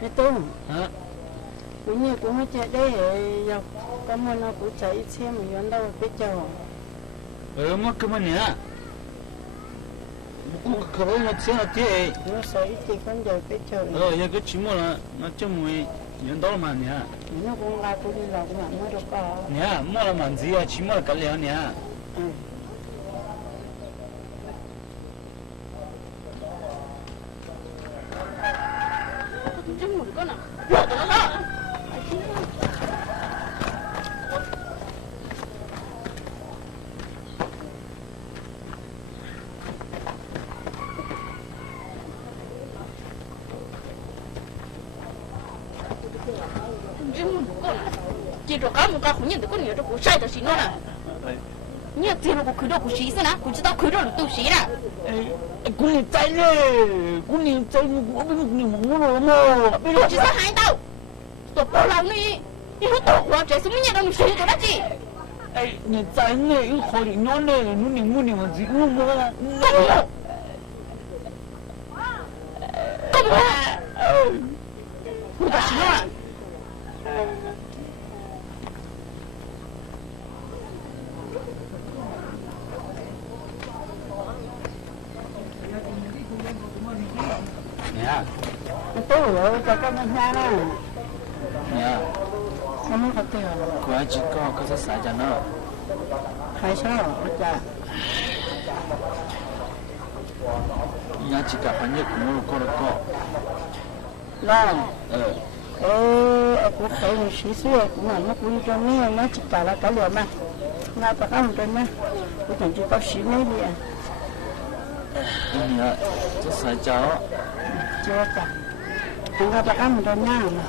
cái tôm hả cũng như cũng chạy đấy giờ có mua nó cũng chạy xe mình dẫn đâu biết chờ mất cái gì á cũng cái đó nó xe là thế nó sấy thì con giờ biết chờ giờ cái chỉ mua là nó cho mày nhận đó là mà nè nó cũng là cũng đi làm cũng làm mới được cả nè mua là mà gì à chỉ mua là cái liền nè Trứng một con nào chỉ được cả một cái không nhận được con nhiều đó cũng sai được gì nữa nè nhớ tiền nó cũng cứ đâu cũng xí thế nào cũng chỉ tao cứ đâu được tu xí nè cũng đi chạy nè cũng đi chạy cũng đi muốn rồi mà bây giờ chỉ sao hai tao tụi bao lâu đi nhưng nó tụi qua chạy xuống nhà đâu mình xí tụi đó chị你在那有好的鸟呢，你们自己弄不啦？干嘛？我把什么了？你啊，都有在干嘛呢？你啊，我们可对了，过来几个，可是啥家呢？还少我家。人家几个反正公路过得高。那我可以10岁，我不做咩，我只打了个了嘛，我不干做咩，我同住到10年的，你啊，这啥家哦？就干，我不干做咩嘛。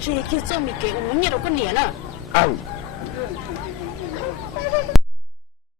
这个做没给我们那个年了。哎。